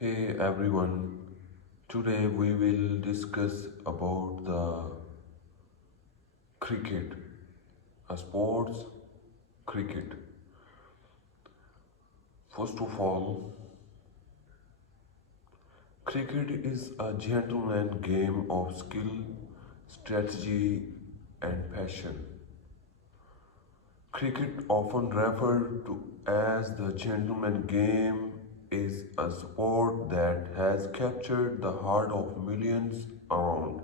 Hey everyone, today we will discuss about the cricket, a sports cricket. First of all, cricket is a gentleman game of skill, strategy, and passion. Cricket, often referred to as the gentleman game, is a sport that has captured the heart of millions around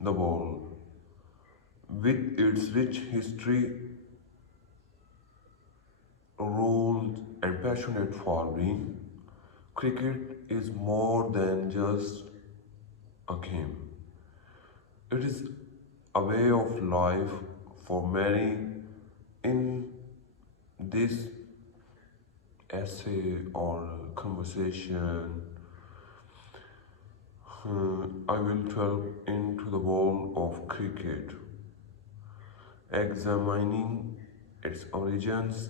the world. With its rich history, rules, and passionate following, cricket is more than just a game. It is a way of life for many. In this essay or conversation, I will delve into the world of cricket, examining its origins,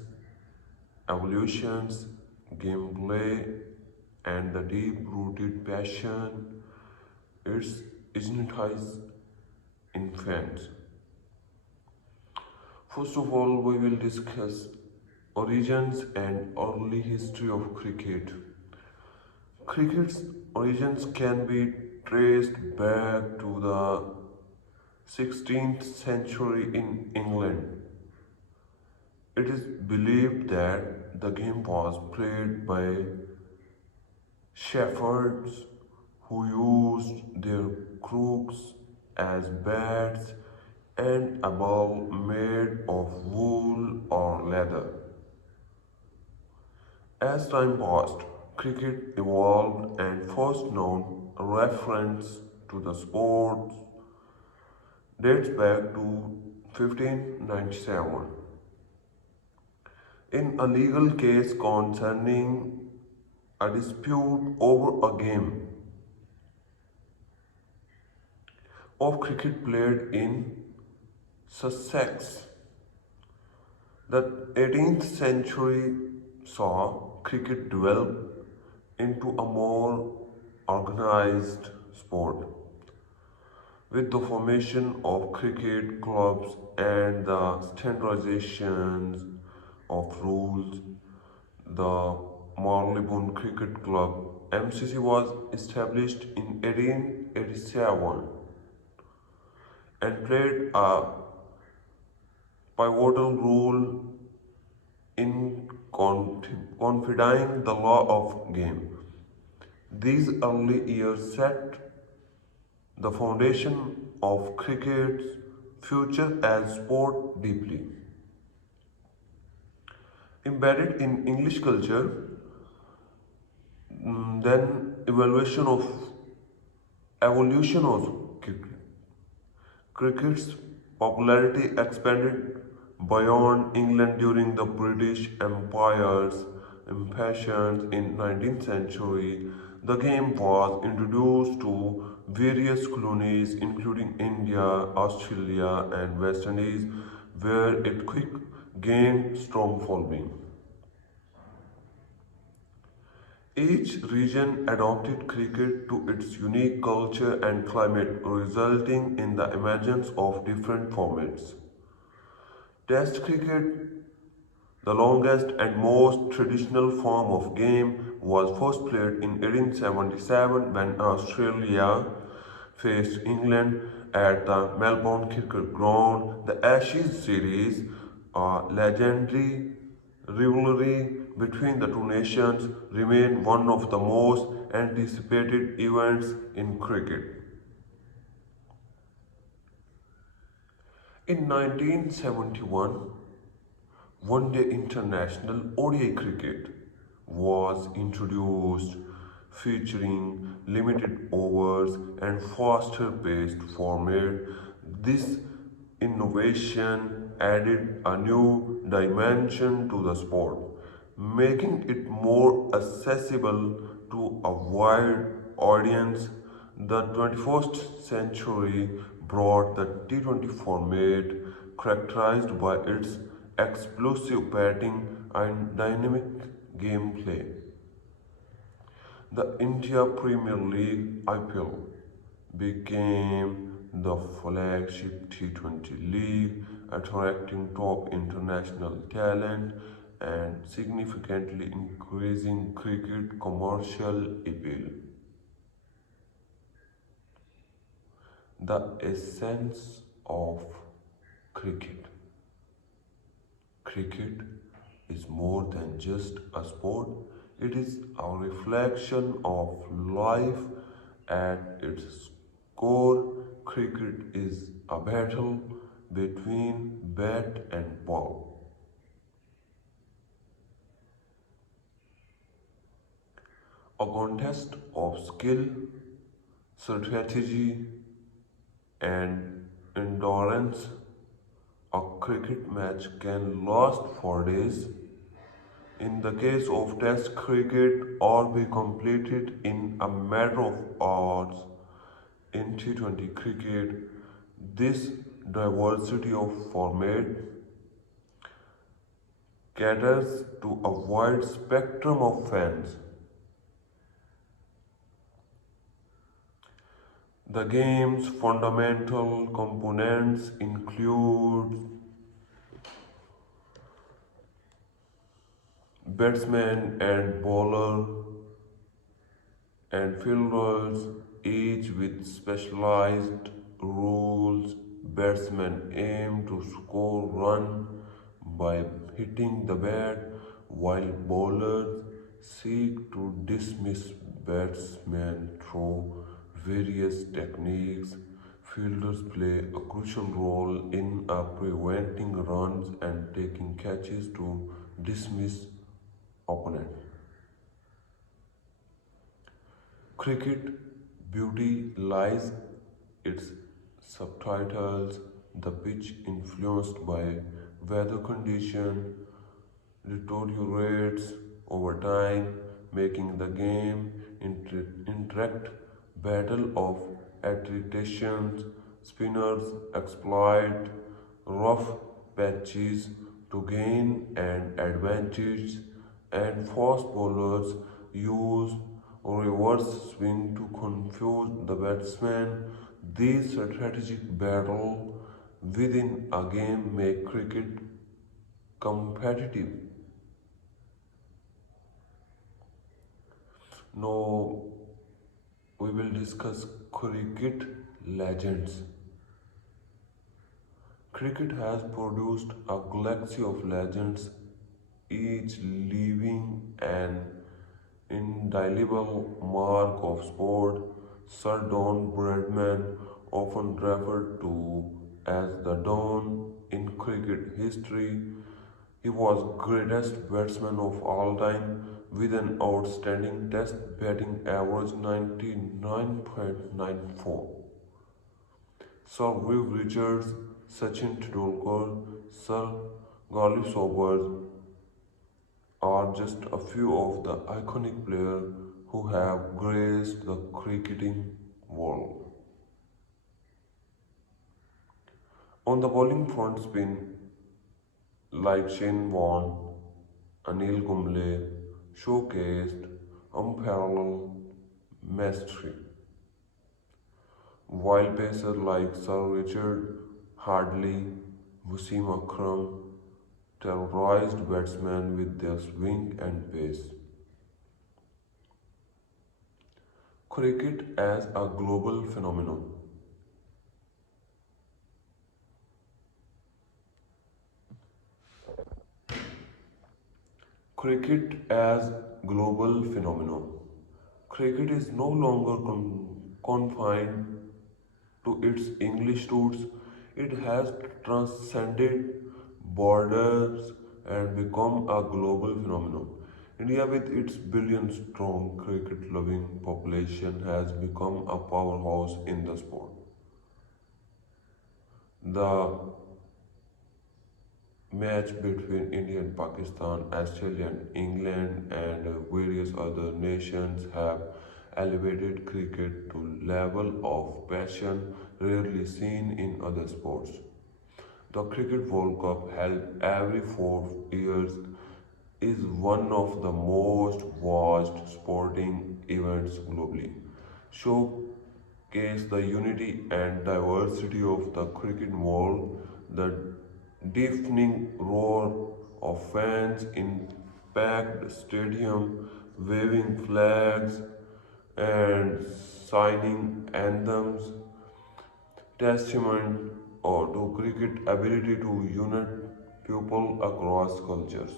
evolutions, gameplay, and the deep-rooted passion it ignites in fans. First of all, we will discuss origins and early history of cricket. Cricket's origins can be traced back to the 16th century in England. It is believed that the game was played by shepherds who used their crooks as bats and a ball made of wool or leather. As time passed, cricket evolved and first known reference to the sport dates back to 1597 in a legal case concerning a dispute over a game of cricket played in Sussex. The 18th century saw cricket develop into a more organized sport with the formation of cricket clubs and the standardizations of rules. The Marylebone Cricket Club (MCC) was established in 1887 and played a pivotal role in codifying the law of game. These early years set the foundation of cricket's future as sport deeply embedded in English culture. Then evolution of cricket. Cricket's popularity expanded beyond England during the British Empire's impatience in 19th century. The game was introduced to various colonies including India, Australia, and West Indies, where it quickly gained strong following. Each region adopted cricket to its unique culture and climate, resulting in the emergence of different formats. Test cricket, the longest and most traditional form of game, was first played in 1877 when Australia faced England at the Melbourne Cricket Ground. The Ashes series, a legendary rivalry between the two nations, remained one of the most anticipated events in cricket. In 1971, One Day International ODI cricket was introduced, featuring limited overs and faster paced format. This innovation added a new dimension to the sport, making it more accessible to a wide audience. The 21st century brought the T20 format, characterized by its explosive batting and dynamic gameplay. The India Premier League (IPL) became the flagship T20 league, attracting top international talent and significantly increasing cricket commercial appeal. The essence of cricket. Cricket is more than just a sport, it is a reflection of life at its core. Cricket is a battle between bat and ball, a contest of skill, strategy, and endurance. A cricket match can last for days, in the case of Test cricket, or be completed in a matter of hours. In T20 cricket, this diversity of format caters to a wide spectrum of fans. The game's fundamental components include batsman and bowler and fielders, each with specialized rules. Batsmen aim to score run by hitting the bat, while bowlers seek to dismiss batsmen through various techniques. Fielders play a crucial role in preventing runs and taking catches to dismiss opponents. Cricket beauty lies its subtitles, the pitch influenced by weather condition deteriorates over time, making the game interact battle of attritions. Spinners exploit rough patches to gain an advantage, and fast bowlers use reverse swing to confuse the batsman. These strategic battles within a game make cricket competitive. Now we will discuss cricket legends. Cricket has produced a galaxy of legends, each leaving an indelible mark of sport. Sir Don Bradman, often referred to as the Don in cricket history, he was greatest batsman of all time with an outstanding test batting average 99.94. Sir Viv Richards, Sachin Tendulkar, Sir Galip Sobers are just a few of the iconic players who have graced the cricketing world. On the bowling front, spin like Shane Warne, Anil Kumble showcased unparalleled mastery, while pacers like Sir Richard Hadley, Wasim Akram terrorized batsmen with their swing and pace. Cricket as a global phenomenon. Cricket as global phenomenon. Cricket is no longer confined to its English roots. It has transcended borders and become a global phenomenon. India, with its billion strong cricket loving population, has become a powerhouse in the sport. The match between India and Pakistan, Australia and England, and various other nations have elevated cricket to level of passion rarely seen in other sports. The Cricket World Cup held every 4 years is one of the most watched sporting events globally. Showcase the unity and diversity of the cricket world, the deafening roar of fans in packed stadium, waving flags and signing anthems, testament or to cricket ability to unite people across cultures.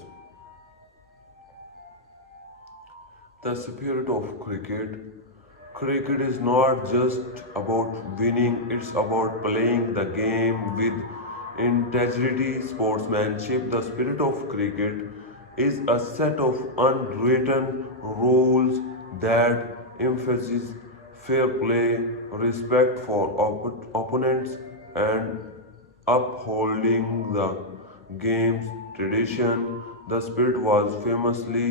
The spirit of cricket. Cricket is not just about winning, it's about playing the game with integrity, sportsmanship. The spirit of cricket is a set of unwritten rules that emphasize fair play, respect for opponents, and upholding the game's tradition. The spirit was famously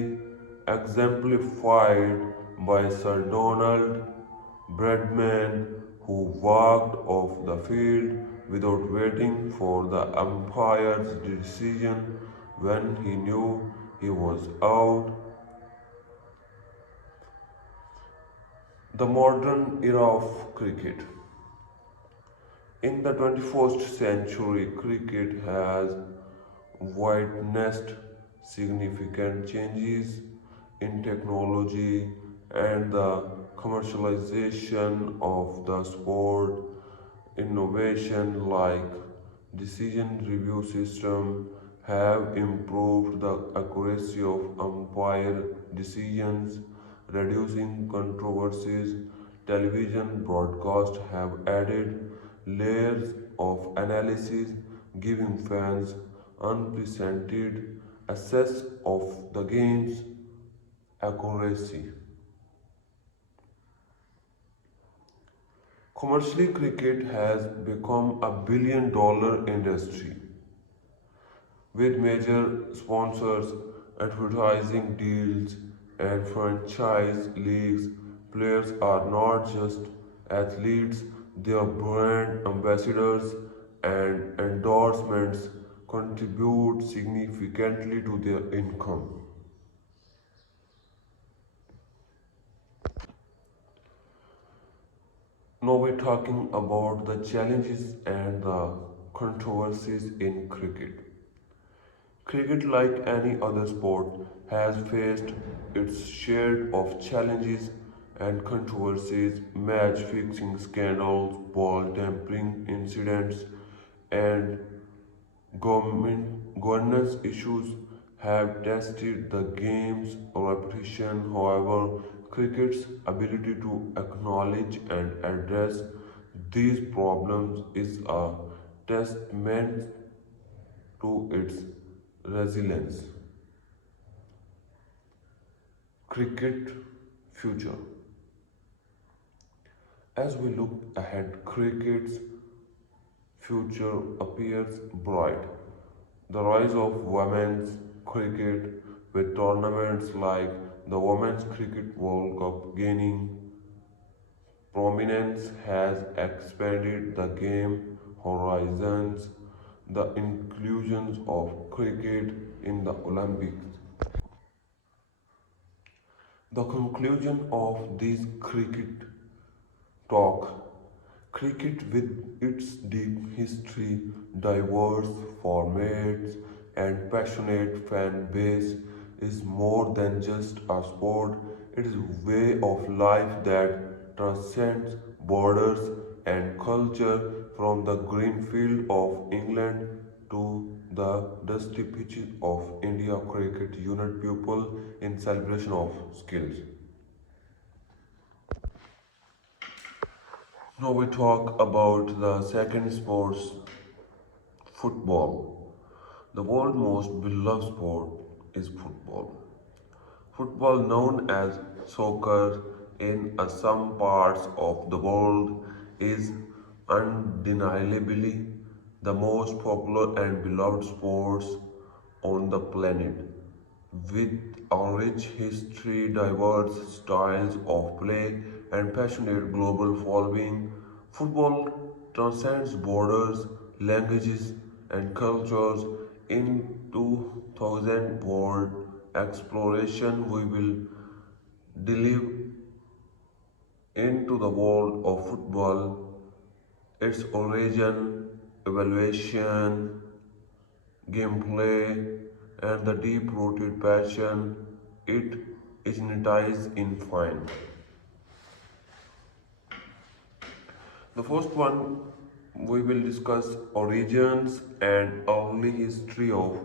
exemplified by Sir Donald Bradman, who walked off the field without waiting for the umpire's decision when he knew he was out. The modern era of cricket. In the 21st century, cricket has witnessed significant changes in technology and the commercialization of the sport. Innovation like decision review system have improved the accuracy of umpire decisions, reducing controversies. Television broadcasts have added layers of analysis, giving fans unprecedented access of the game's accuracy. Commercially, cricket has become a billion-dollar industry with major sponsors, advertising deals, and franchise leagues. Players are not just athletes, they are brand ambassadors, and endorsements contribute significantly to their income. Now we're talking about the challenges and the controversies in cricket. Cricket, like any other sport, has faced its share of challenges and controversies. Match fixing scandals, ball tampering incidents, and governance issues have tested the game's reputation. However, cricket's ability to acknowledge and address these problems is a testament to its resilience. Cricket future. As we look ahead, cricket's future appears bright. The rise of women's cricket, with tournaments like the Women's Cricket World Cup gaining prominence, has expanded the game horizons. The inclusions of cricket in the Olympics. The conclusion of this cricket talk. Cricket, with its deep history, diverse formats, and passionate fan base, is more than just a sport. It is a way of life that transcends borders and culture, from the green field of England to the dusty pitches of India. Cricket unite people in celebration of skills. Now we talk about the second sports, football. The world's most beloved sport is football. Football, known as soccer in some parts of the world, is undeniably the most popular and beloved sports on the planet. With a rich history, diverse styles of play, and passionate global following, football transcends borders, languages, and cultures. In 2000 World exploration, we will delve into the world of football, its origin, evaluation, gameplay, and the deep rooted passion it ignites in fine. The first one we will discuss origins and early history of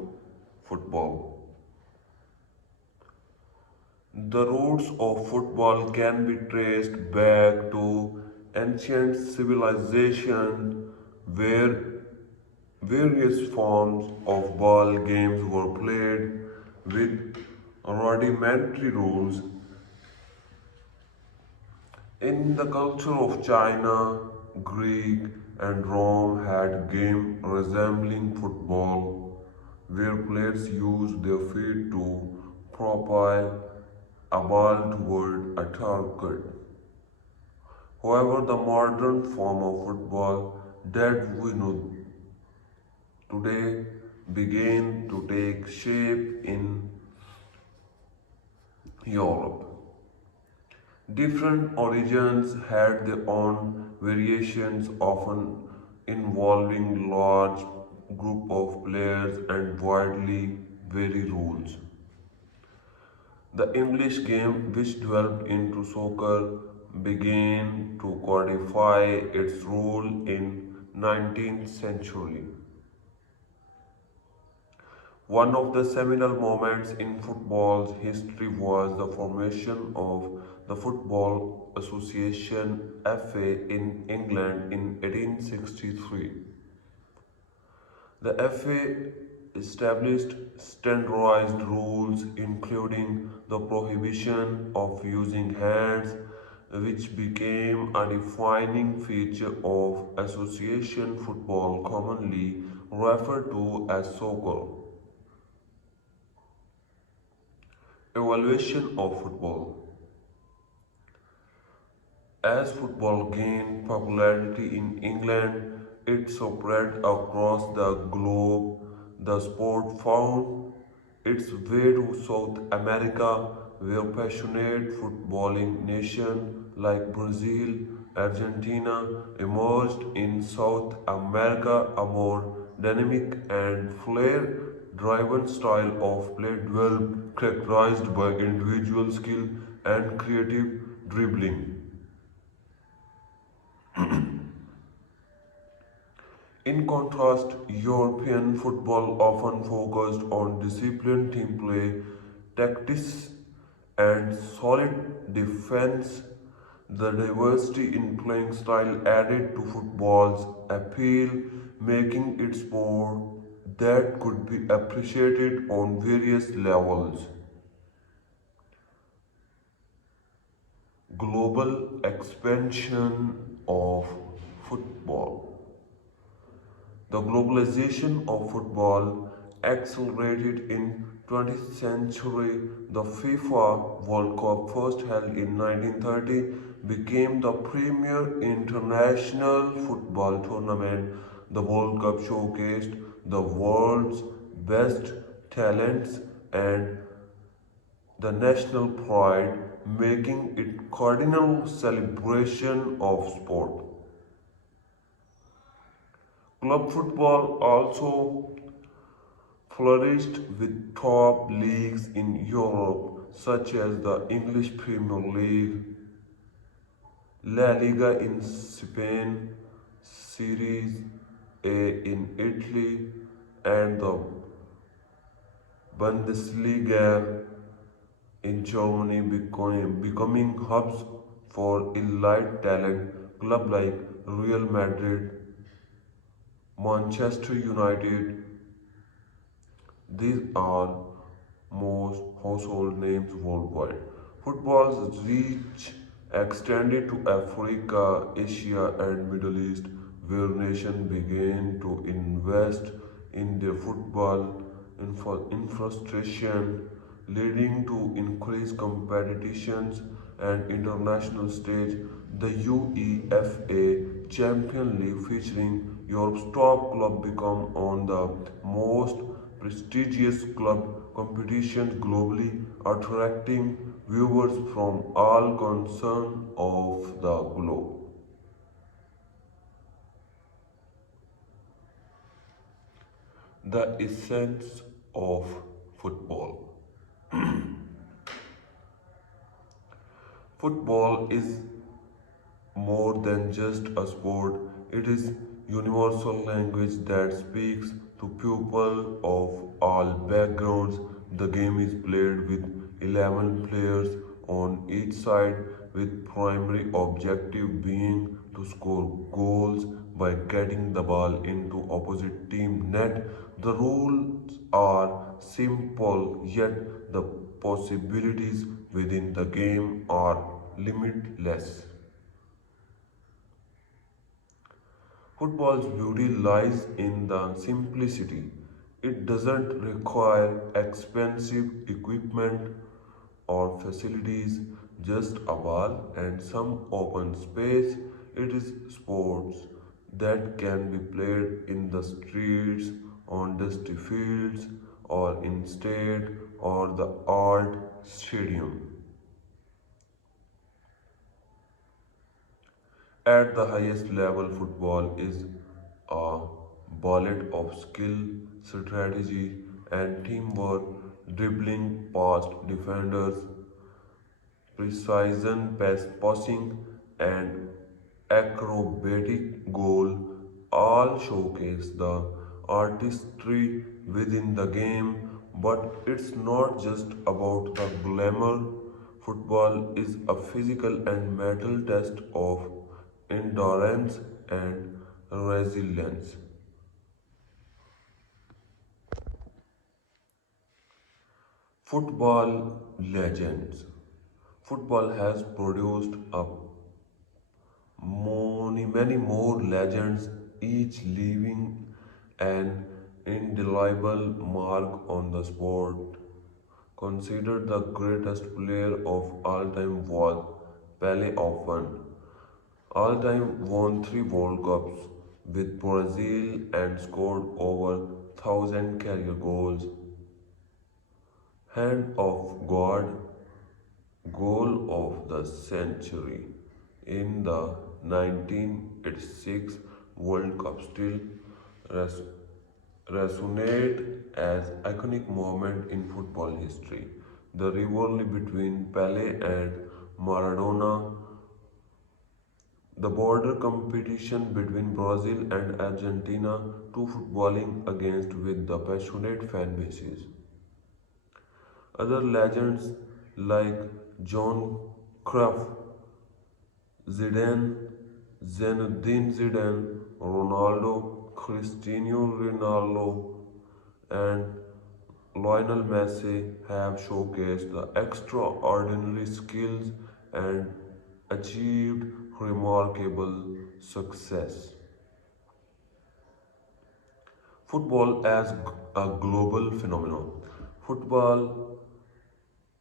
football. The roots of football can be traced back to ancient civilization where various forms of ball games were played with rudimentary rules. In the culture of China, Greek and Rome had games resembling football, where players used their feet to propel a ball toward a target. However, the modern form of football that we know today began to take shape in Europe. Different origins had their own variations, often involving large group of players and widely varied rules. The English game, which developed into soccer, began to codify its role in 19th century. One of the seminal moments in football's history was the formation of the Football Association FA in England in 1863. The FA established standardized rules including the prohibition of using hands, which became a defining feature of association football commonly referred to as soccer. Evaluation of football. As football gained popularity in England, it spread across the globe. The sport found its way to South America, where passionate footballing nations like Brazil, Argentina emerged. In South America, a more dynamic and flair-driven style of play developed, characterized by individual skill and creative dribbling. In contrast, European football often focused on disciplined team play, tactics, and solid defense. The diversity in playing style added to football's appeal, making it sport that could be appreciated on various levels. Global expansion of football. The globalization of football accelerated in 20th century. The FIFA World Cup, first held in 1930, became the premier international football tournament. The World Cup showcased the world's best talents and the national pride, making it cardinal celebration of sport. Club football also flourished with top leagues in Europe such as the English Premier League, La Liga in Spain, Serie A in Italy, and the Bundesliga in Germany, becoming hubs for elite talent. Clubs like Real Madrid, Manchester United, these are most household names worldwide. Football's reach extended to Africa, Asia, and Middle East, where nations began to invest in their football infrastructure, leading to increased competitions and international stage. The UEFA Champions League, featuring Europe's top club, become on the most prestigious club competitions globally, attracting viewers from all corners of the globe. The essence of football. Football is more than just a sport, it is universal language that speaks to people of all backgrounds. The game is played with 11 players on each side with primary objective being to score goals by getting the ball into opposite team net. The rules are simple yet the possibilities within the game are limitless. Football's beauty lies in the simplicity. It doesn't require expensive equipment or facilities, just a ball and some open space. It is sports that can be played in the streets, on dusty fields, or in state or the art stadium. At the highest level, football is a ballet of skill, strategy, and teamwork, dribbling past defenders, precision passing, and acrobatic goal all showcase the artistry within the game. But it's not just about the glamour. Football is a physical and mental test of endurance and resilience. Football legends. Football has produced many more legends, each leaving an indelible mark on the sport. Considered the greatest player of all time was Pele often. All time won 3 World Cups with Brazil and scored over 1,000 career goals. Hand of God, goal of the century in the 1986 World Cup still res- resonate as iconic moment in football history. The rivalry between Pele and Maradona, the border competition between Brazil and Argentina, two footballing against with the passionate fan bases. Other legends like John Cruyff, Zidane, Zinedine Zidane, Ronaldo, Cristiano Ronaldo, and Lionel Messi have showcased the extraordinary skills and achieved remarkable success. Football as a global phenomenon. Football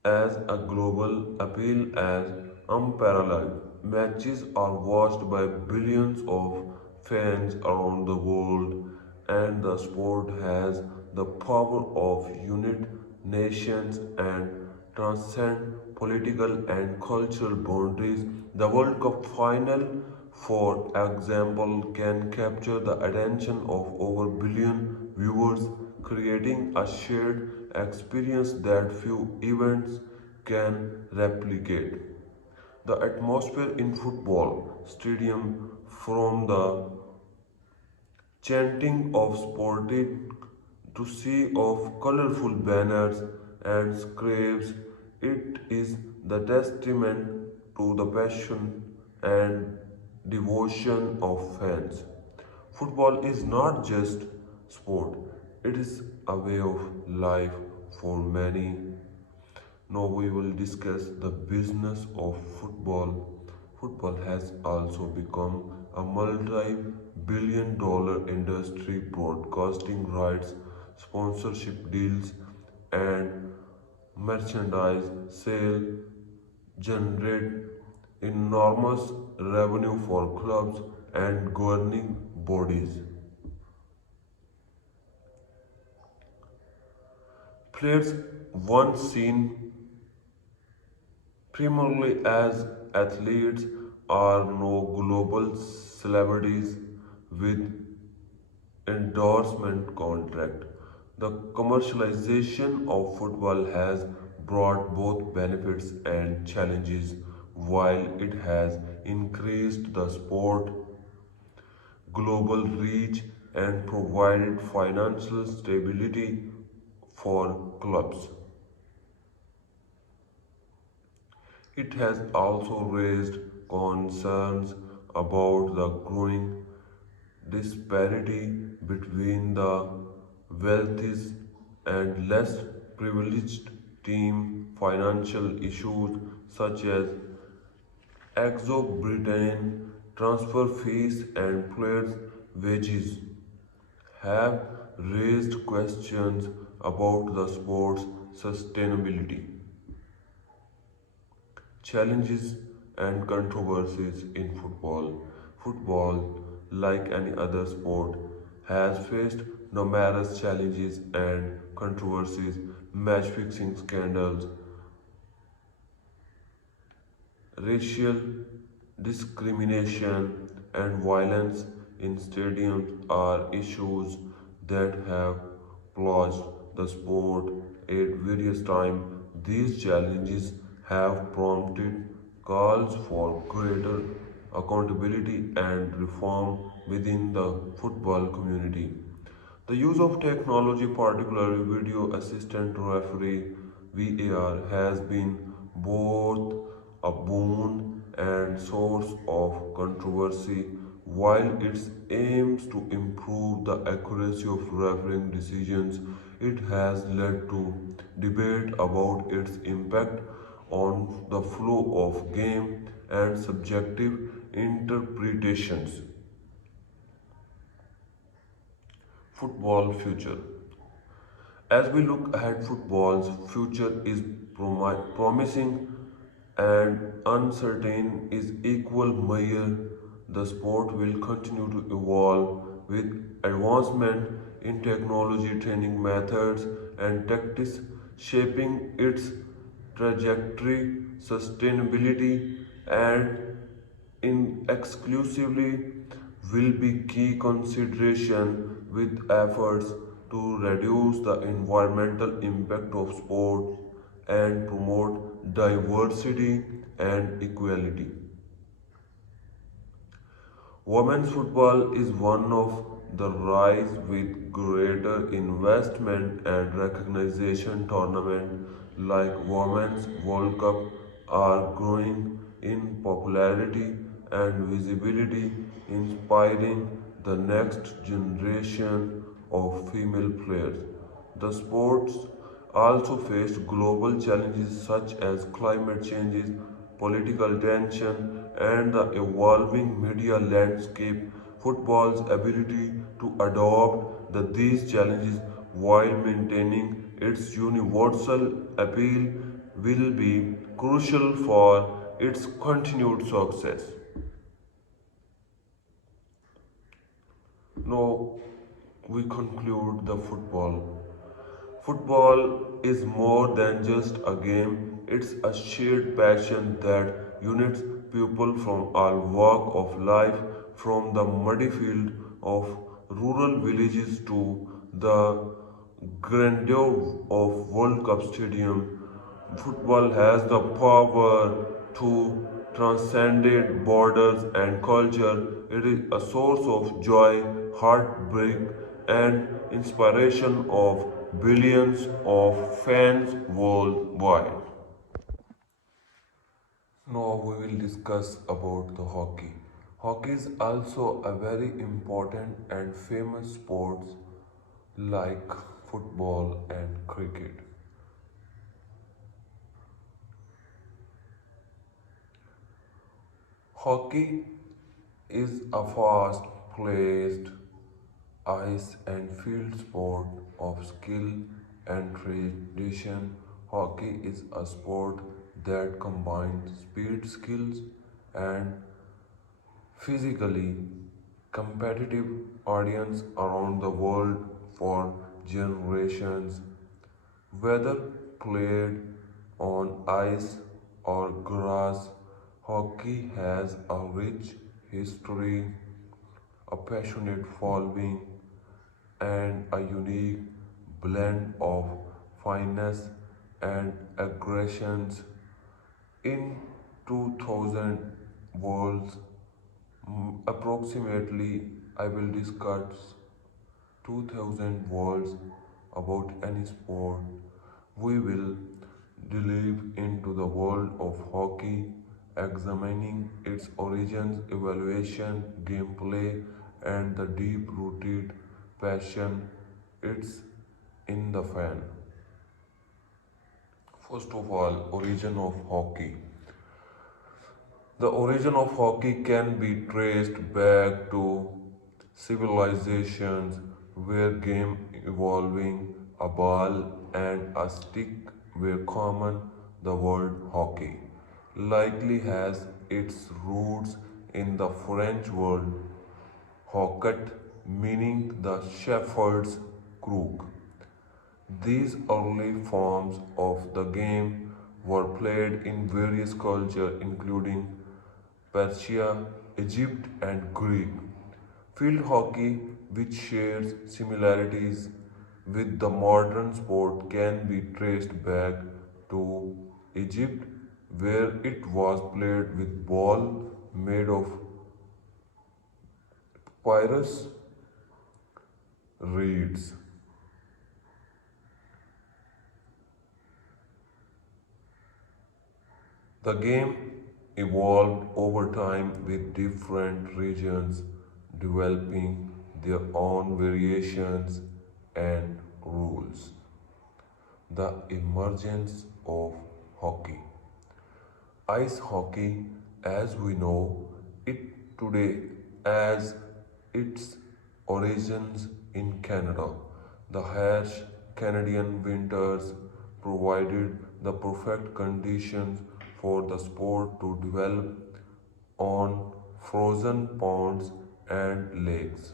as a global appeal as unparalleled. Matches are watched by billions of fans around the world, and the sport has the power of unite nations and transcend political and cultural boundaries. The World Cup final, for example, can capture the attention of over billion viewers, creating a shared experience that few events can replicate. The atmosphere in football stadium, from the chanting of sporting to sea of colorful banners and scraps, it is the testament to the passion and devotion of fans. Football is not just sport, it is a way of life for many. Now we will discuss the business of football. Football has also become a multi-billion-dollar industry. Broadcasting rights, sponsorship deals, and merchandise sale generate enormous revenue for clubs and governing bodies. Players once seen primarily as athletes are now global celebrities with endorsement contract. The commercialization of football has brought both benefits and challenges. While it has increased the sport global reach and provided financial stability for clubs, it has also raised concerns about the growing disparity between the wealthy and less privileged team. Financial issues such as exorbitant transfer fees and players' wages have raised questions about the sport's sustainability. Challenges and controversies in football. Football, like any other sport, has faced numerous challenges and controversies. Match fixing scandals, racial discrimination, and violence in stadiums are issues that have plagued the sport at various times. These challenges have prompted calls for greater accountability and reform within the football community. The use of technology, particularly video assistant referee (VAR), has been both a boon and source of controversy. While it aims to improve the accuracy of refereeing decisions, it has led to debate about its impact on the flow of game and subjective interpretations. Football future. As we look ahead, football's future is promising and uncertain is equal measure. The sport will continue to evolve with advancement in technology, training methods, and tactics, shaping its trajectory, sustainability, and in exclusively will be key consideration with efforts to reduce the environmental impact of sport and promote diversity and equality. Women's football is one of the rise with greater investment and recognition. Tournament like Women's World Cup are growing in popularity and visibility, inspiring the next generation of female players. The sports also faced global challenges such as climate changes, political tension, and the evolving media landscape. Football's ability to these challenges while maintaining its universal appeal will be crucial for its continued success. Now, we conclude the football. Football is more than just a game, it's a shared passion that unites people from all walks of life, from the muddy field of rural villages to the grandeur of World Cup Stadium. Football has the power to transcend borders and culture. It is a source of joy, heartbreak, and inspiration of billions of fans worldwide. Now we will discuss about the hockey. Hockey is also a very important and famous sport like football and cricket. Hockey is a fast paced ice and field sport of skill and tradition. Hockey is a sport that combines speed, skills, and physically competitive audience around the world for generations. Whether played on ice or grass, hockey has a rich history, a passionate following, and a unique blend of finesse and aggressions. In 2000 worlds, approximately I will discuss 2000 words about any sport. We will delve into the world of hockey, examining its origins, evaluation, gameplay, and the deep rooted passion it's in the fan. First of all, origin of hockey. The origin of hockey can be traced back to civilizations where game evolving a ball and a stick were common. The word hockey likely has its roots in the French word hoquet, meaning the shepherd's crook. These early forms of the game were played in various cultures including Persia, Egypt, and Greek. Field hockey, which shares similarities with the modern sport, can be traced back to Egypt, where it was played with ball made of papyrus reeds. The game evolved over time with different regions developing their own variations and rules. The emergence of hockey. Ice hockey, as we know it today, as its origins in Canada. The harsh Canadian winters provided the perfect conditions for the sport to develop on frozen ponds and lakes.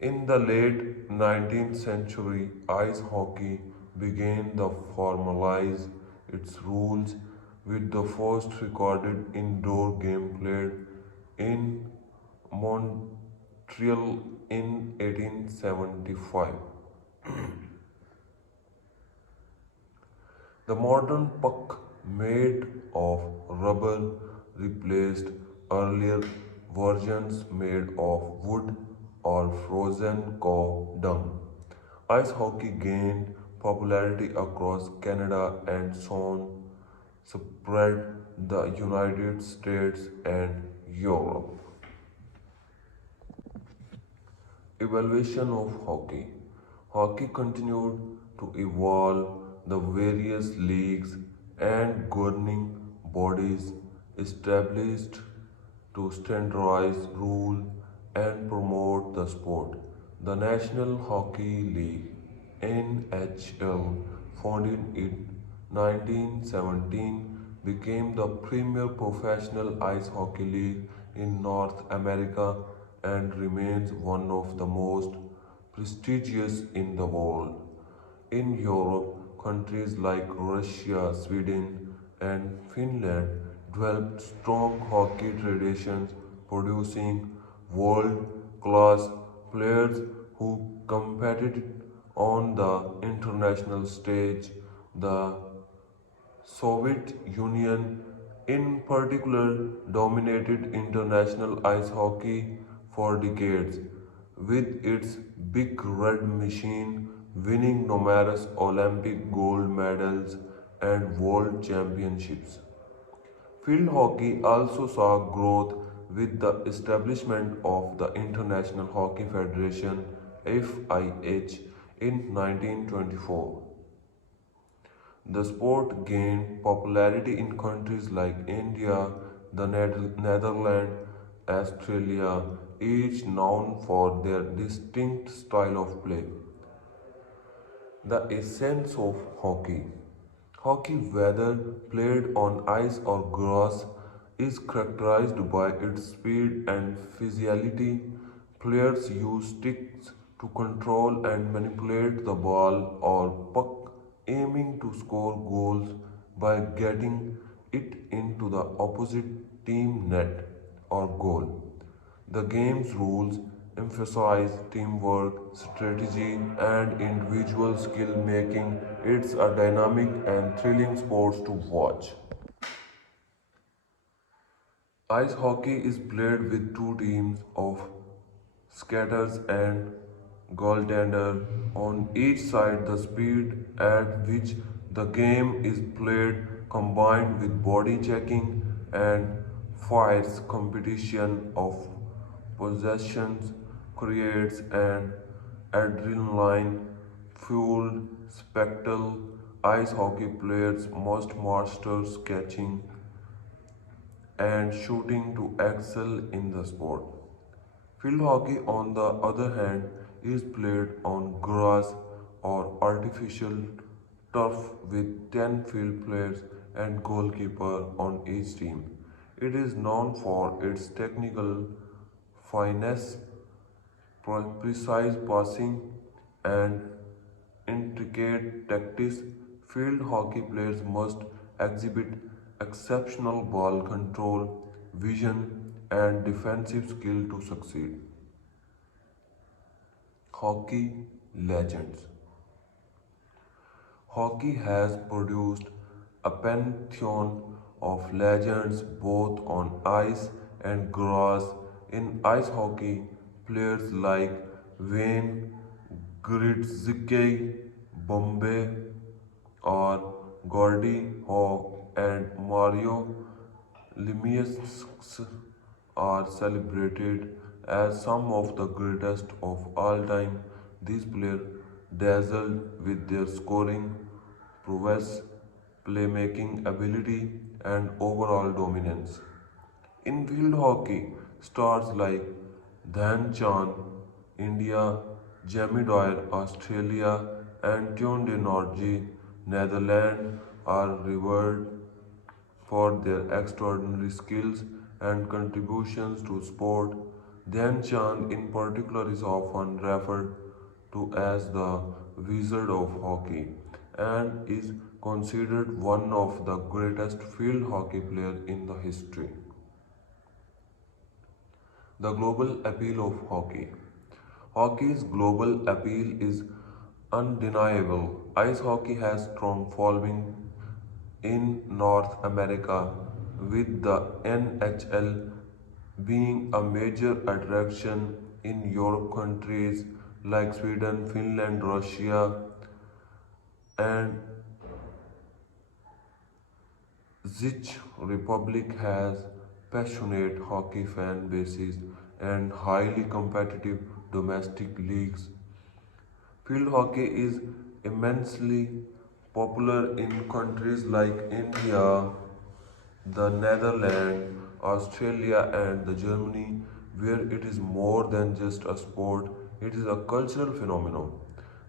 In the late 19th century, ice hockey began to formalize its rules with the first recorded indoor game played in Montreal in 1875. The modern puck made of rubber replaced earlier versions made of wood or frozen cow dung. Ice hockey gained popularity across Canada and soon spread the United States and Europe. Evaluation of hockey. Hockey continued to evolve. The various leagues and governing bodies established to standardize rule and promote the sport. The National Hockey League (NHL), founded in 1917, became the premier professional ice hockey league in North America and remains one of the most prestigious in the world. In Europe, countries like Russia, Sweden, and Finland developed strong hockey traditions, producing world class players who competed on the international stage. The Soviet Union, in particular, dominated international ice hockey for decades, with its Big Red Machine winning numerous Olympic gold medals and world championships. Field hockey also saw growth with the establishment of the International Hockey Federation (FIH) in 1924. The sport gained popularity in countries like India, the Netherlands, Australia, each known for their distinct style of play. The essence of hockey. Hockey, whether played on ice or grass, is characterized by its speed and physicality. Players use sticks to control and manipulate the ball or puck, aiming to score goals by getting it into the opposite team net or goal. The game's rules emphasize teamwork, strategy, and individual skill, making it a dynamic and thrilling sport to watch. Ice hockey is played with two teams of skaters and goaltender on each side. The speed at which the game is played, combined with body checking and fierce competition of possessions, creates an adrenaline-fueled spectacle. Ice hockey players must master catching and shooting to excel in the sport. Field hockey, on the other hand, is played on grass or artificial turf with 10 field players and goalkeeper on each team. It is known for its technical finesse, precise passing, and intricate tactics. Field hockey players must exhibit exceptional ball control, vision, and defensive skill to succeed. Hockey legends. Hockey has produced a pantheon of legends both on ice and grass. In ice hockey, players like Wayne Gretzky, Bombay, or Gordy Howe and Mario Lemieux are celebrated as some of the greatest of all time. These players dazzled with their scoring prowess, playmaking ability, and overall dominance. In field hockey, stars like Dhan Chand, India, Jamie Dwyer, Australia, and Tune de Norge, Netherlands, are revered for their extraordinary skills and contributions to sport. Dhyan Chand, in particular, is often referred to as the Wizard of Hockey and is considered one of the greatest field hockey players in the history. The global appeal of hockey. Hockey's global appeal is undeniable. Ice hockey has strong following in North America, with the NHL being a major attraction in Europe countries like Sweden, Finland, Russia, and Czech Republic has passionate hockey fan bases and highly competitive domestic leagues. Field hockey is immensely popular in countries like India, the Netherlands, Australia, and the Germany, where it is more than just a sport, it is a cultural phenomenon.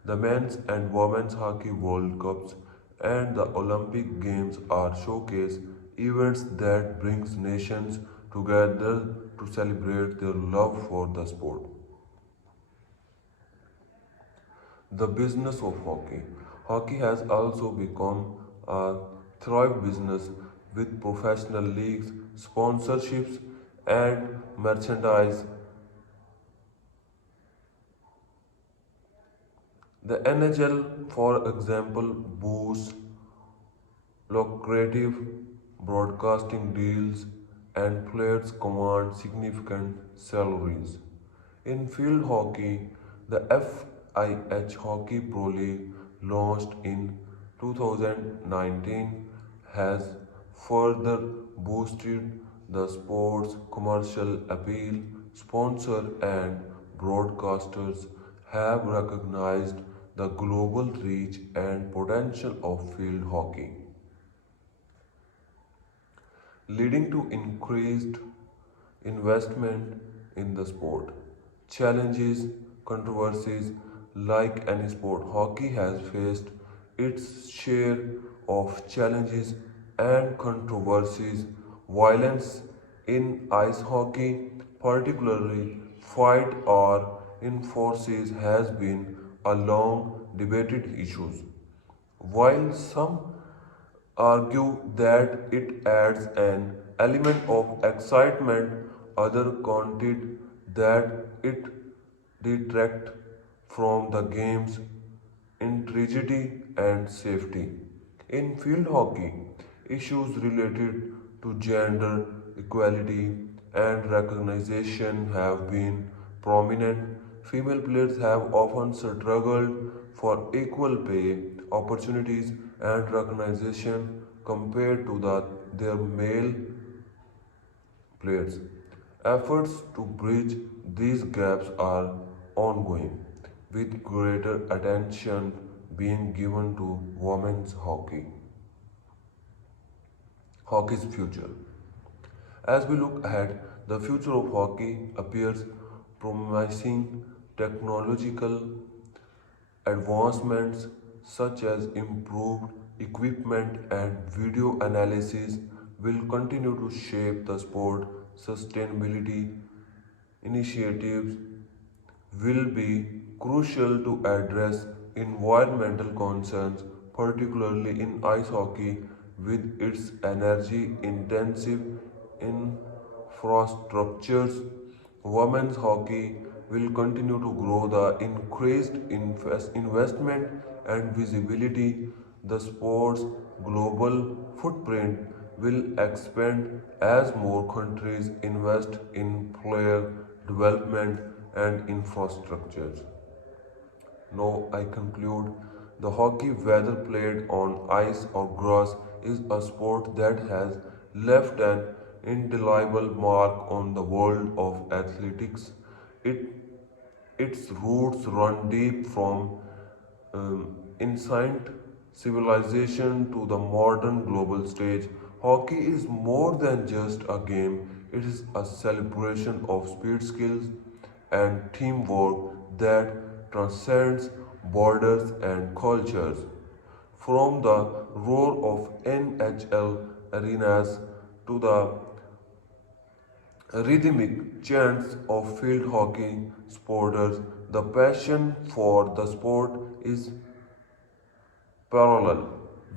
The men's and women's hockey World Cups and the Olympic Games are showcase events that brings nations together to celebrate their love for the sport. The business of hockey. Hockey has also become a thriving business with professional leagues, sponsorships, and merchandise. The NHL, for example, boasts lucrative broadcasting deals and players command significant salaries. In field hockey, the FIH Hockey Pro League, launched in 2019, has further boosted the sport's commercial appeal. Sponsors and broadcasters have recognized the global reach and potential of field hockey, leading to increased investment in the sport. Challenges, controversies, like any sport, hockey has faced its share of challenges and controversies. Violence in ice hockey, particularly fight or enforces has been a long debated issue. While some argue that it adds an element of excitement, others contend that it detracts from the game's integrity and safety. In field hockey, issues related to gender equality and recognition have been prominent. Female players have often struggled for equal pay, opportunities, and recognition compared to their male players. Efforts to bridge these gaps are ongoing, with greater attention being given to hockey's future. As we look ahead, the future of hockey appears promising. Technological advancements such as improved equipment and video analysis will continue to shape the sport. Sustainability initiatives will be crucial to address environmental concerns, particularly in ice hockey with its energy intensive infrastructures. Women's hockey will continue to grow the increased investment and visibility. The sport's global footprint will expand as more countries invest in player development and infrastructure. Now I conclude the hockey, whether played on ice or grass, is a sport that has left an indelible mark on the world of athletics. It, its roots run deep from ancient civilization to the modern global stage. Hockey is more than just a game, it is a celebration of speed, skills, and teamwork that transcends borders and cultures. From the roar of NHL arenas to the rhythmic chants of field hockey supporters, the passion for the sport is parallel.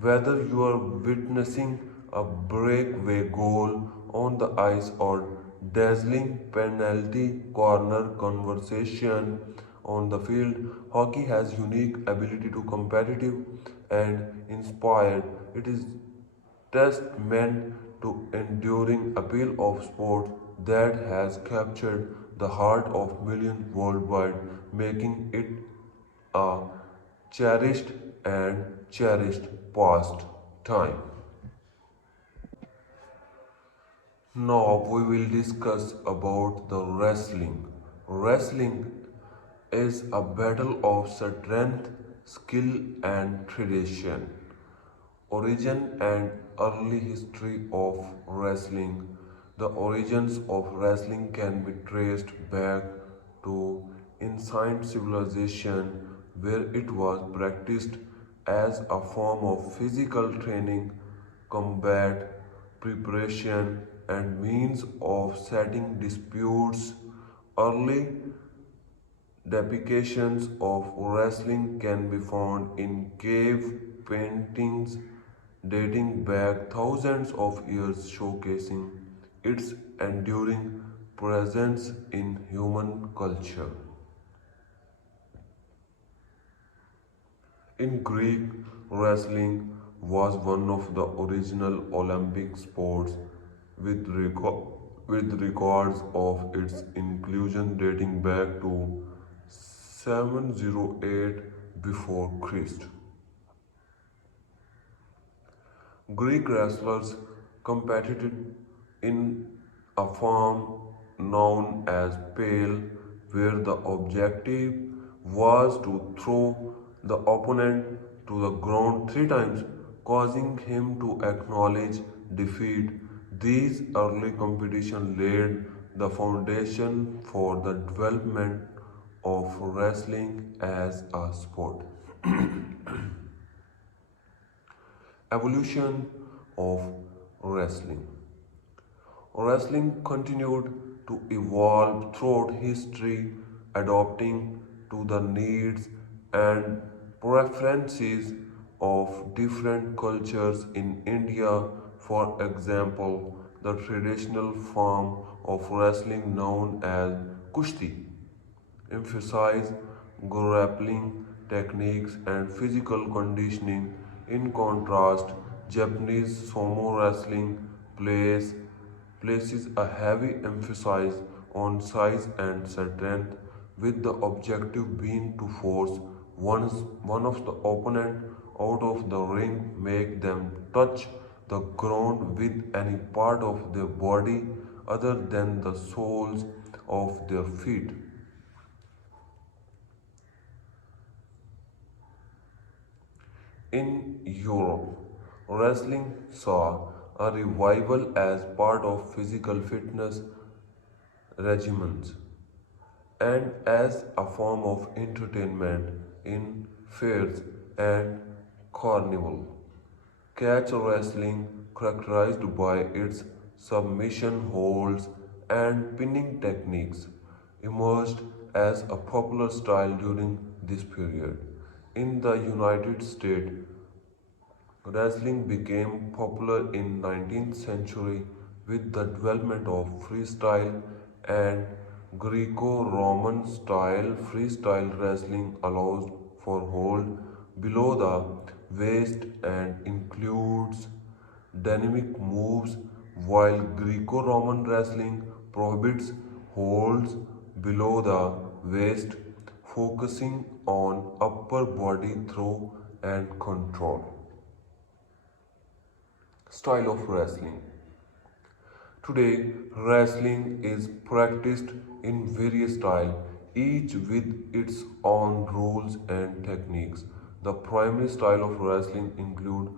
Whether you are witnessing a breakaway goal on the ice or dazzling penalty corner conversation on the field, hockey has unique ability to competitive and inspired. It is testament to enduring appeal of sport that has captured the heart of millions worldwide, making it a cherished and cherished past time. Now we will discuss about the wrestling. Wrestling is a battle of strength, skill, and tradition. Origin and early history of wrestling. The origins of wrestling can be traced back to ancient civilization where it was practiced as a form of physical training, combat preparation, and means of settling disputes. Early depictions of wrestling can be found in cave paintings dating back thousands of years, showcasing its enduring presence in human culture. In Greek, wrestling was one of the original Olympic sports with, with records of its inclusion dating back to 708 before Christ. Greek wrestlers competed in a form known as pale, where the objective was to throw the opponent to the ground three times, causing him to acknowledge defeat. These early competitions laid the foundation for the development of wrestling as a sport. Evolution of wrestling. Wrestling continued to evolve throughout history. adapting to the needs and preferences of different cultures in India. For example, the traditional form of wrestling known as Kushti emphasize grappling techniques and physical conditioning. In contrast, Japanese sumo wrestling places a heavy emphasis on size and strength, with the objective being to force one of the opponent out of the ring, make them touch the ground with any part of their body other than the soles of their feet. In Europe, wrestling saw a revival as part of physical fitness regimens and as a form of entertainment in fairs and carnival. Catch wrestling, characterized by its submission holds and pinning techniques, emerged as a popular style during this period. In the United States, wrestling became popular in 19th century with the development of freestyle and Greco-Roman style. Freestyle wrestling allows for hold below the waist and includes dynamic moves, while Greco-Roman wrestling prohibits holds below the waist, focusing on upper body throw and control. Style of wrestling. Today, wrestling is practiced in various styles, each with its own rules and techniques. The primary style of wrestling include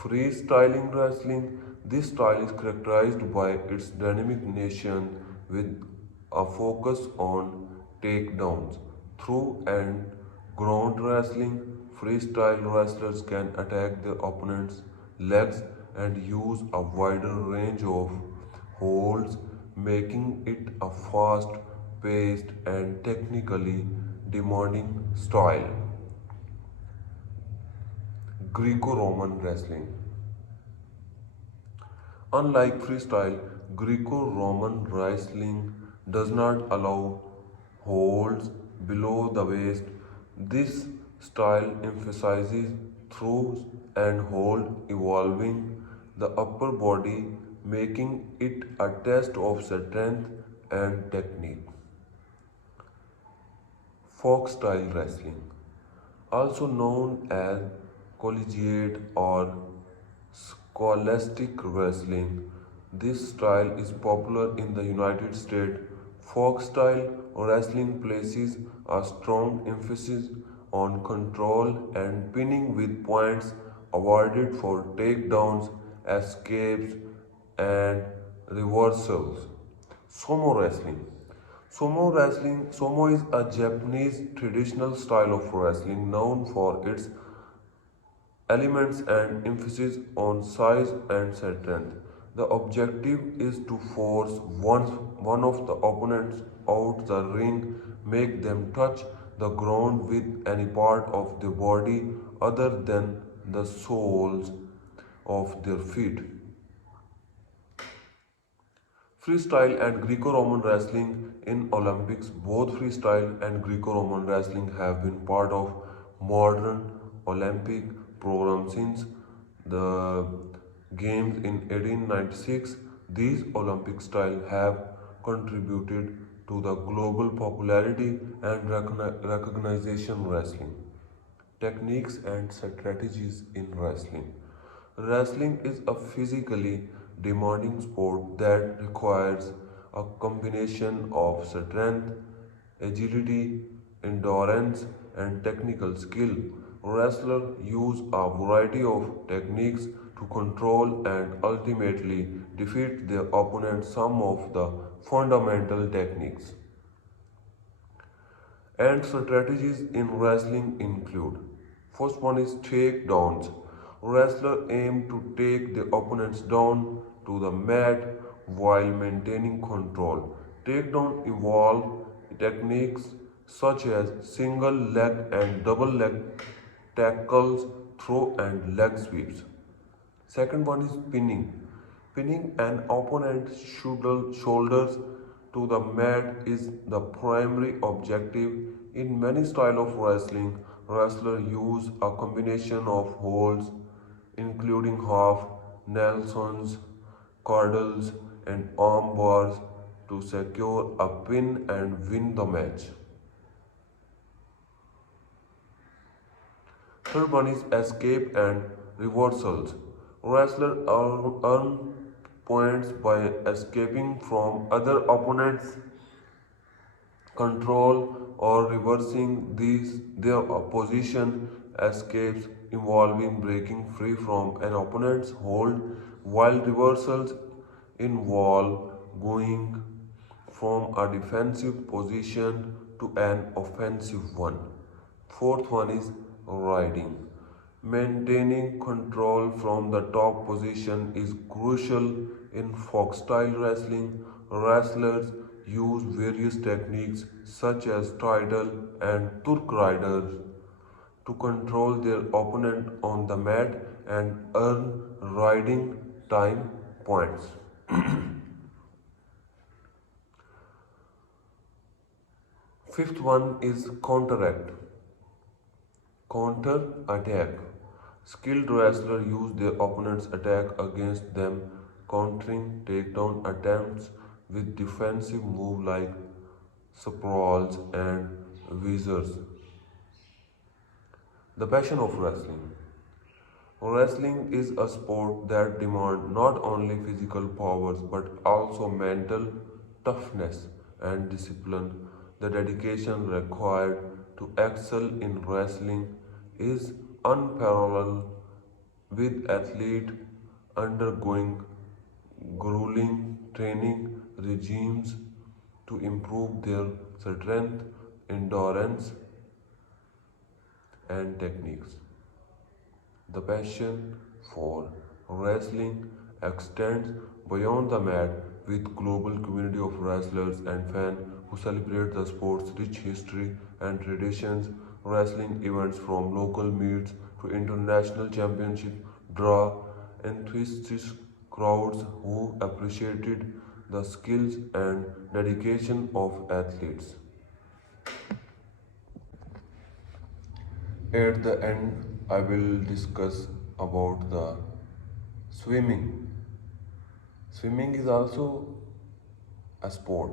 freestyling wrestling. This style is characterized by its dynamic nature with a focus on takedowns. Through and ground wrestling, freestyle wrestlers can attack their opponent's legs and use a wider range of holds, making it a fast paced and technically demanding style. Greco Roman wrestling. Unlike freestyle, Greco Roman wrestling does not allow holds below the waist. This style emphasizes throws and hold evolving the upper body, making it a test of strength and technique. Folk style wrestling, also known as collegiate or scholastic wrestling. This style is popular in the United States. Folk style wrestling places a strong emphasis on control and pinning with points awarded for takedowns, escapes, and reversals. Sumo wrestling. Sumo is a Japanese traditional style of wrestling known for its elements and emphasis on size and strength. The objective is to force one of the opponents out the ring, make them touch the ground with any part of their body other than the soles of their feet. Freestyle and Greco-Roman wrestling in Olympics. Both freestyle and Greco-Roman wrestling have been part of modern Olympic program since the games in 1896. These Olympic styles have contributed to the global popularity and recognition wrestling. Techniques and strategies in wrestling. Wrestling is a physically demanding sport that requires a combination of strength, agility, endurance, and technical skill. Wrestlers use a variety of techniques to control and ultimately defeat their opponent. Some of the fundamental techniques and strategies in wrestling include: first one is takedowns. Wrestlers aim to take the opponents down to the mat while maintaining control. Takedown involve techniques such as single leg and double leg tackles, throw, and leg sweeps. Second one is pinning. Pinning an opponent's shoulders to the mat is the primary objective. In many styles of wrestling, wrestlers use a combination of holds, including half, Nelsons, cradles, and arm bars to secure a pin and win the match. Third one is escape and reversals. Wrestlers earn points by escaping from other opponents' control or reversing their opposition escapes involving breaking free from an opponent's hold, while reversals involve going from a defensive position to an offensive one. Fourth one is riding. Maintaining control from the top position is crucial in folk-style wrestling. Wrestlers use various techniques such as tidal and Turk riders to control their opponent on the mat and earn riding time points. Fifth one is counteract. Counter attack. Skilled wrestlers use their opponent's attack against them, countering takedown attempts with defensive moves like sprawls and whizzers. The passion of wrestling. Wrestling is a sport that demands not only physical powers but also mental toughness and discipline. The dedication required to excel in wrestling is unparalleled, with athletes undergoing grueling training regimes to improve their strength, endurance, and techniques. The passion for wrestling extends beyond the mat, with global community of wrestlers and fans who celebrate the sport's rich history and traditions. Wrestling events from local meets to international championships draw enthusiast crowds who appreciated the skills and dedication of athletes. At the end, I will discuss about the swimming. Swimming is also a sport.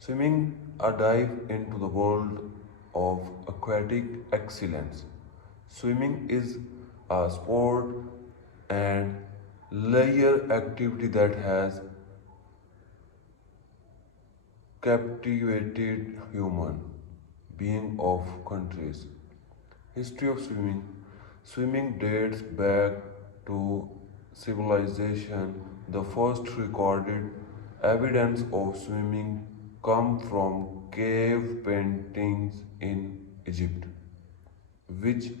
Swimming a dive into the world of aquatic excellence. Swimming is a sport and leisure activity that has captivated human being of countries. History of swimming. Swimming dates back to civilization. The first recorded evidence of swimming come from cave paintings in Egypt, which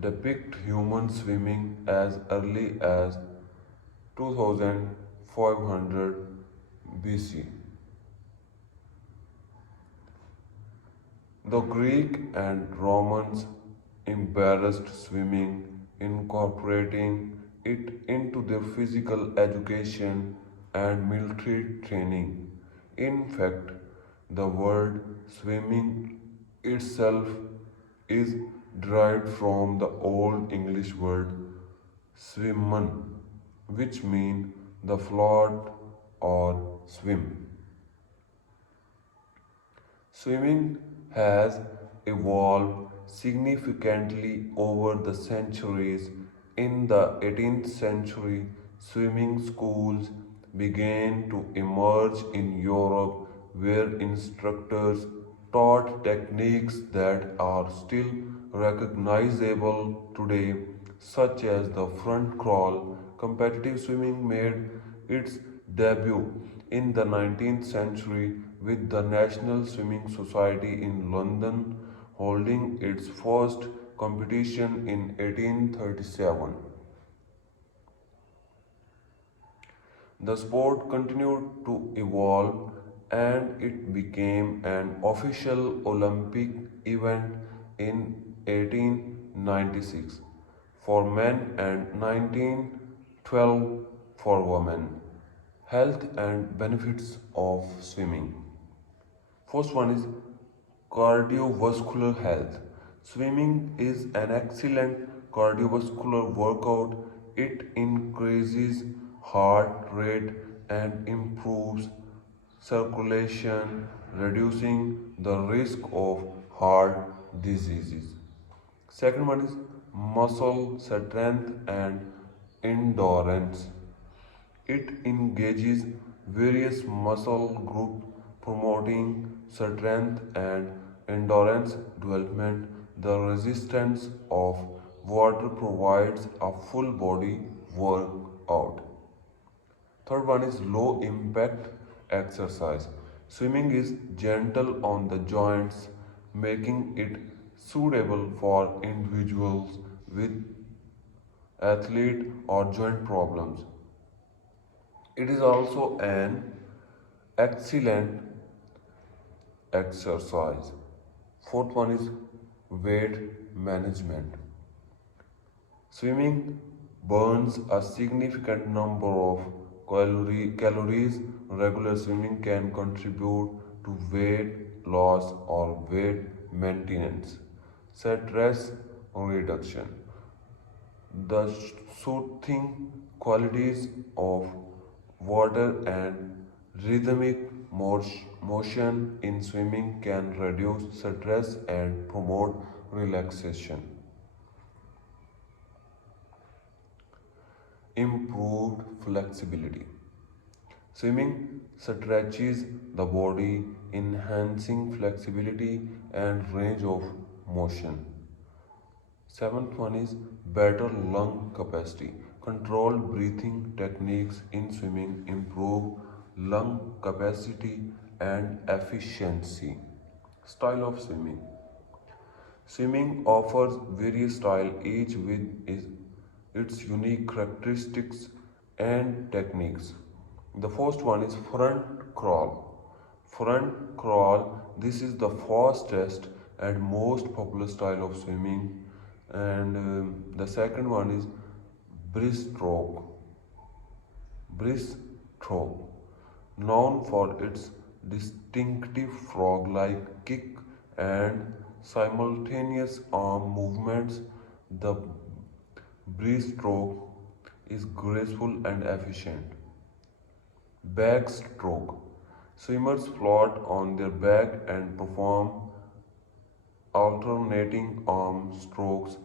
depict human swimming as early as 2500 BC. The Greek and Romans embraced swimming, incorporating it into their physical education and military training. In fact, the word swimming itself is derived from the Old English word swimmen, which means the float or swim. Swimming has evolved significantly over the centuries. In the 18th century, swimming schools began to emerge in Europe, where instructors taught techniques that are still recognizable today, such as the front crawl. Competitive swimming made its debut in the 19th century, with the National Swimming Society in London holding its first competition in 1837. The sport continued to evolve and it became an official Olympic event in 1896 for men and 1912 for women. Health and benefits of swimming. First one is cardiovascular health. Swimming is an excellent cardiovascular workout. It increases heart rate and improves circulation, reducing the risk of heart diseases. Second one is muscle strength and endurance. It engages various muscle groups promoting strength and endurance development. The resistance of water provides a full body workout. Third one is low impact exercise. Swimming is gentle on the joints, making it suitable for individuals with athlete or joint problems. It is also an excellent exercise. Fourth one is weight management. Swimming burns a significant number of calories. Regular swimming can contribute to weight loss or weight maintenance. Stress reduction. The soothing qualities of water and rhythmic motion in swimming can reduce stress and promote relaxation. Improved flexibility. Swimming stretches the body, enhancing flexibility and range of motion. Seventh one is better lung capacity. Controlled breathing techniques in swimming improve lung capacity and efficiency. Style of swimming. Swimming offers various styles, each with its unique characteristics and techniques. The first one is front crawl. Front crawl, this is the fastest and most popular style of swimming. And the second one is breaststroke. Breaststroke, known for its distinctive frog-like kick and simultaneous arm movements, the breaststroke is graceful and efficient. Backstroke. Swimmers float on their back and perform alternating arm strokes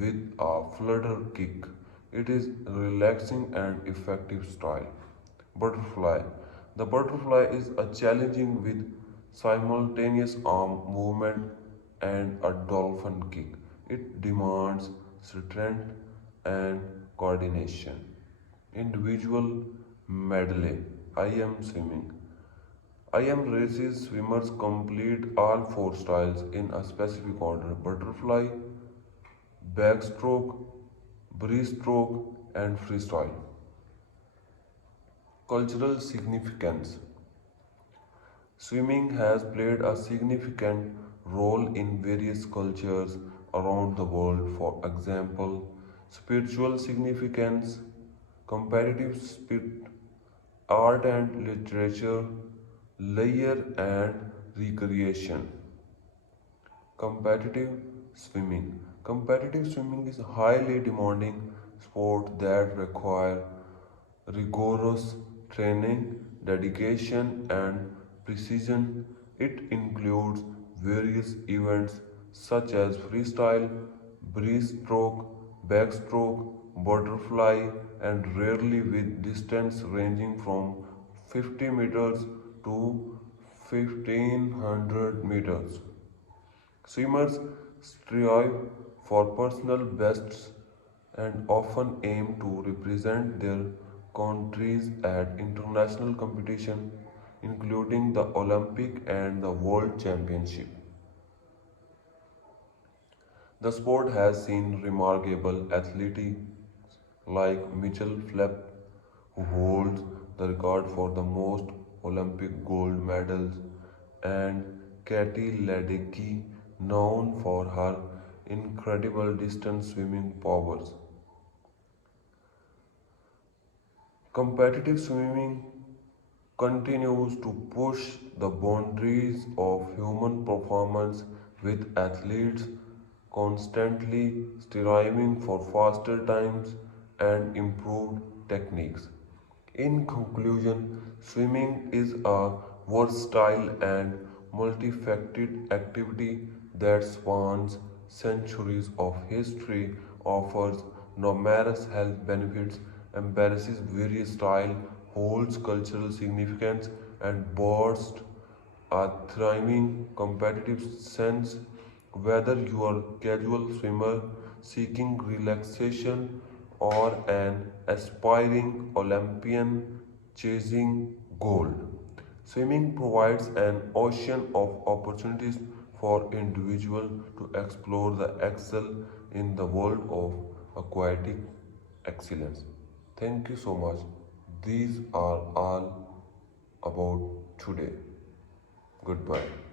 with a flutter kick. It is relaxing and effective style. Butterfly. The butterfly is a challenging with simultaneous arm movement and a dolphin kick. It demands strength and coordination. Individual medley. IM swimming. IM races swimmers complete all four styles in a specific order: butterfly, backstroke, breaststroke, and freestyle. Cultural significance. Swimming has played a significant role in various cultures around the world. For example, spiritual significance, comparative spirit, art and literature, leisure and recreation. Competitive swimming. Competitive swimming is a highly demanding sport that require rigorous training, dedication, and precision. It includes various events such as freestyle, breaststroke, backstroke, butterfly, and rarely with distance ranging from 50 meters to 1500 meters. Swimmers strive for personal bests and often aim to represent their countries at international competition, including the Olympic and the World Championship. The sport has seen remarkable athletes like Mitchell Phelps, who holds the record for the most Olympic gold medals, and Katie Ledecky, known for her incredible distance swimming powers. Competitive swimming continues to push the boundaries of human performance with athletes constantly striving for faster times and improved techniques. In conclusion, swimming is a versatile and multifaceted activity that spans centuries of history, offers numerous health benefits, embraces various styles, holds cultural significance, and boasts a thriving competitive sense. Whether you are a casual swimmer seeking relaxation or an aspiring Olympian chasing gold, swimming provides an ocean of opportunities for individuals to explore the excel in the world of aquatic excellence. Thank you so much. These are all about today. Goodbye.